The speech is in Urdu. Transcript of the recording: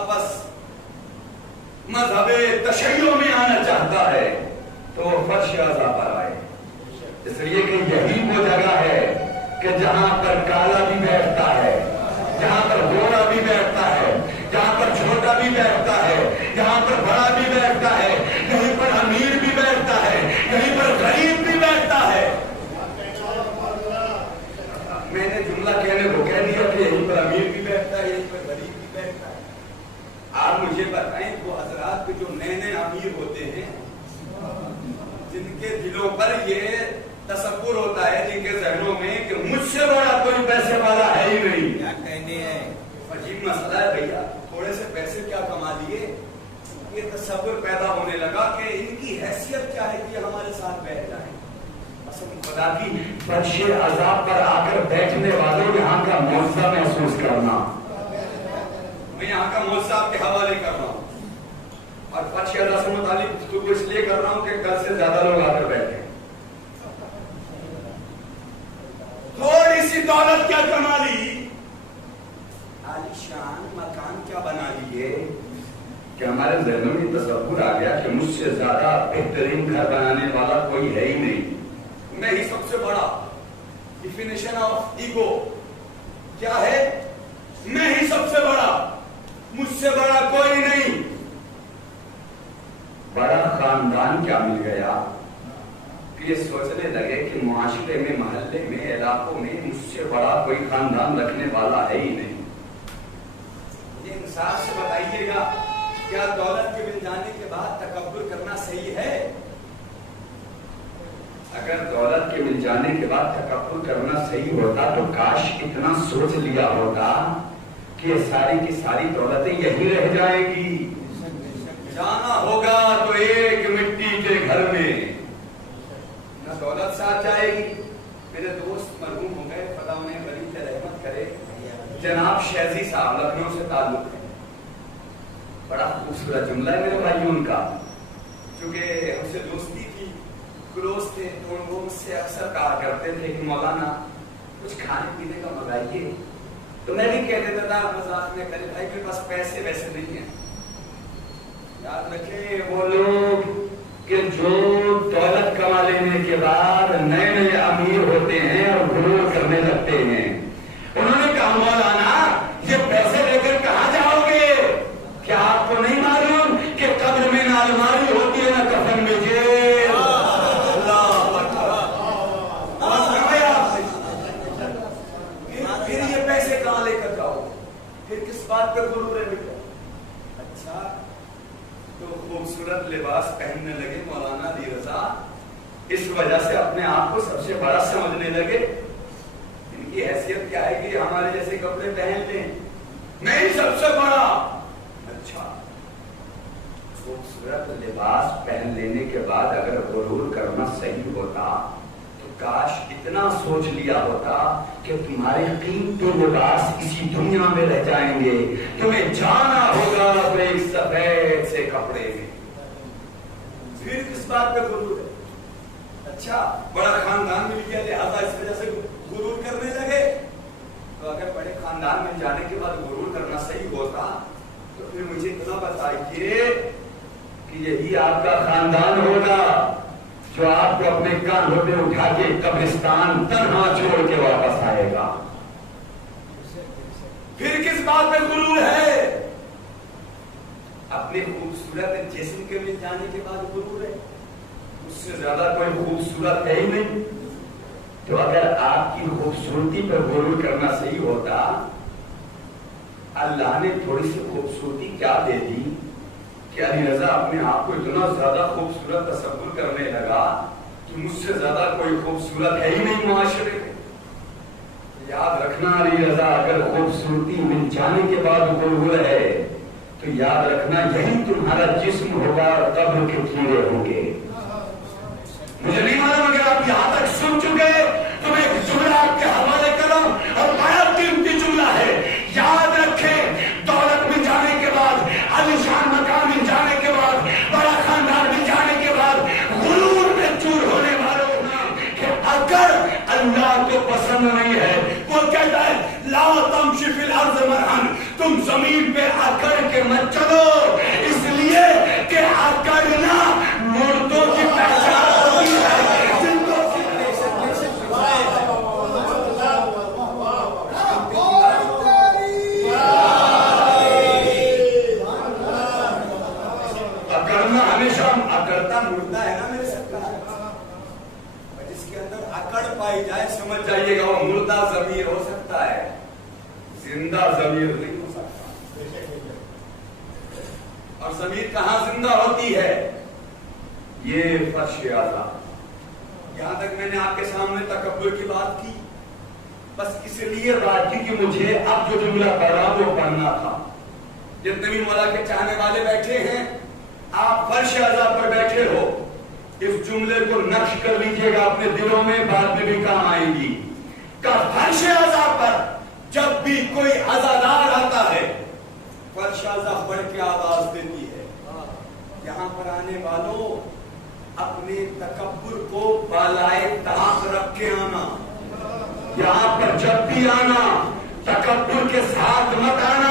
واپس مذہب تشیع میں آنا چاہتا ہے تو وہ فرش عزا پر آئے، اس لیے کہ یہی وہ جگہ ہے کہ جہاں پر کالا بھی بیٹھتا ہے، جہاں پر گورا بھی بیٹھتا ہے، جہاں پر چھوٹا بھی بیٹھتا ہے، جہاں پر بڑا بھی بیٹھتا ہے، یہیں پر امیر بھی بیٹھتا ہے، یہیں پر غریب بھی بیٹھتا ہے۔ میں نے جملہ کہنے کو کہہ دیا کہ یہیں پر امیر بھی بیٹھتا ہے، یہیں پر غریب بھی بیٹھتا ہے۔ آپ مجھے بتائیں وہ حضرات کے جو نئے نئے امیر ہوتے ہیں، جن کے دلوں پر یہ تصور ہوتا ہے، جن کے ذہنوں میں کہ مجھ سے بڑا کوئی پیسے والا ہے ہی نہیں، کیا کہنے ہیں، عجیب مسئلہ ہے بھیا، تھوڑے سے پیسے کیا کما لیے، یہ تصور پیدا ہونے لگا کہ ان کی حیثیت کیا ہے کہ یہ ہمارے ساتھ بیٹھ جائیں۔ قسم خدا کی فرش عذاب پر آ کر بیٹھنے والوں یہاں کا معجزہ محسوس کرنا، میں یہاں کا معجزہ آپ کے حوالے کر رہا ہوں، اور فرش عذاب سے متعلق گفتگو اس لیے کر رہا ہوں کہ کل سے زیادہ لوگ آ کر بیٹھے۔ تھوڑی سی دولت کیا کما لی، عالیشان مکان کیا بنا لیے کہ ہمارے ذہنوں میں تصور آ گیا کہ مجھ سے زیادہ بہترین گھر بنانے والا کوئی ہے ہی نہیں، میں ہی سب سے بڑا۔ ڈیفینیشن آف ایگو کیا ہے؟ میں ہی سب سے بڑا، مجھ سے بڑا کوئی نہیں۔ بڑا خاندان کیا مل گیا کہ یہ سوچنے لگے کہ معاشرے میں، محلے میں، علاقوں میں مجھ سے بڑا کوئی خاندان رکھنے والا ہے ہی نہیں۔ یہ انصاف سے بتائیے گا، کیا دولت کے مل جانے کے بعد تکبر کرنا صحیح ہے؟ اگر دولت کے مل جانے کے بعد تکبر کرنا صحیح ہوتا تو کاش اتنا سوچ لیا ہوتا کہ یہ ساری کی ساری دولتیں یہی رہ جائیں گی، جانا ہوگا تو ایک مٹی کے گھر میں، نہ دولت ساتھ جائے گی۔ میرے دوست مرحوم ہو گئے، خدا انہیں بڑی رحمت کرے، جناب شیزی صاحب، لکھنؤ سے تعلق ہے، بڑا خوبصورت جملہ ہے میرے بھائی ان کا، چونکہ ان سے دوستی تھی، کلوز تھے، تو وہ مجھ سے اکثر کہا کرتے تھے کہ مولانا کچھ کھانے پینے کا منگائیے، تو میں بھی کہہ دیتا تھا مذاق میں، کرے بھائی میرے پاس پیسے ویسے نہیں ہیں۔ یاد رکھیں وہ لوگ کہ جو دولت کما لینے کے بعد نئے نئے امیر ہوتے ہیں اور غرور کرنے لگتے ہیں، انہوں نے کہا مولانا یہ پیسے لے کر کہاں جاؤ گے؟ کیا آپ کو نہیں معلوم کہ قبر میں نہ الماری ہوتی ہے نہ کفن میں جیب؟ پھر یہ پیسے کہاں لے کر جاؤ؟ پھر کس بات پہ غرور ہے بیٹا؟ اچھا تو خوبصورت لباس پہننے لگے مولانا علی رضا، اس وجہ سے اپنے آپ کو سب سے بڑا سمجھنے لگے، ان کی حیثیت کیا ہے کہ ہمارے جیسے کپڑے پہن لیں، میں ہی سب سے بڑا۔ اچھا خوبصورت لباس پہن لینے کے بعد اگر غرور کرنا صحیح ہوتا تو کاش اتنا سوچ لیا ہوتا کہ تمہارے قیمتی لباس اسی دنیا میں رہ جائیں گے، تمہیں جانا ہوگا تو ایک سفید سے کپڑے میں، پھر کس بات پہ غرور ہے؟ اچھا بڑا خاندان مل گیا لہذا اس وجہ سے غرور کرنے لگے، تو اگر بڑے خاندان میں جانے کے بعد غرور کرنا صحیح ہوتا تو پھر مجھے اتنا بتائیے کہ یہی آپ کا خاندان ہوگا جو آپ کو اپنے کاندھوں پہ اٹھا کے قبرستان تنہا چھوڑ کے واپس آئے گا۔ پھر کس بات پہ غرور ہے؟ اپنے خوبصورت جسم کے مل جانے کے بعد غرور ہے، اس سے زیادہ کوئی خوبصورت ہے ہی نہیں۔ تو اگر آپ کی خوبصورتی پر غرور کرنا صحیح ہوتا، اللہ نے تھوڑی سی خوبصورتی کیا دے دی کہ علی رضا اپنے آپ کو اتنا زیادہ خوبصورت تصور کرنے لگا کہ مجھ سے زیادہ کوئی خوبصورت ہے ہی نہیں معاشرے میں۔ یاد رکھنا علی رضا اگر خوبصورتی مل جانے کے بعد غرور ہے تو یاد رکھنا یہی تمہارا جسم ہوگا اور قبر کے کیڑے ہوں گے۔ مجھے نہیں معلوم اگر آپ یہاں تک سن چکے تو میں ایک جملہ آپ کے حوالے کروں اور بڑا قیمتی جملہ ہے، یاد رکھیں دولت مل جانے کے بعد، عالیشان مکان مل جانے کے بعد، بڑا خاندان مل جانے کے بعد غرور میں چور ہونے والوں کہ اگر اللہ کو پسند نہیں ہے، وہ کہتا ہے لا تمشی فی الارض مرحا، تم زمین پہ اکڑ کے مت اور ضمیر کہاں زندہ ہوتی ہے؟ یہ فرش اعلیٰ. یہاں تک میں نے آپ کے سامنے تکبر کی بات کی بس اس لیے بات کی کہ مجھے اب جو جملہ پڑھا وہ پڑھنا تھا. جتنے بھی مولا کے چاہنے والے بیٹھے ہیں آپ فرش اعلیٰ پر بیٹھے ہو، اس جملے کو نقش کر لیجئے گا اپنے دلوں میں، بعد میں بھی کام آئے گی. کہ فرش اعلیٰ پر جب بھی کوئی عزادار آتا ہے فرش اعلیٰ بڑھ کے آواز دیتی ہے. یہاں پر آنے والوں اپنے تکبر کو بالائے طاق رکھ کے آنا. یہاں پر جب بھی آنا تکبر کے ساتھ مت آنا.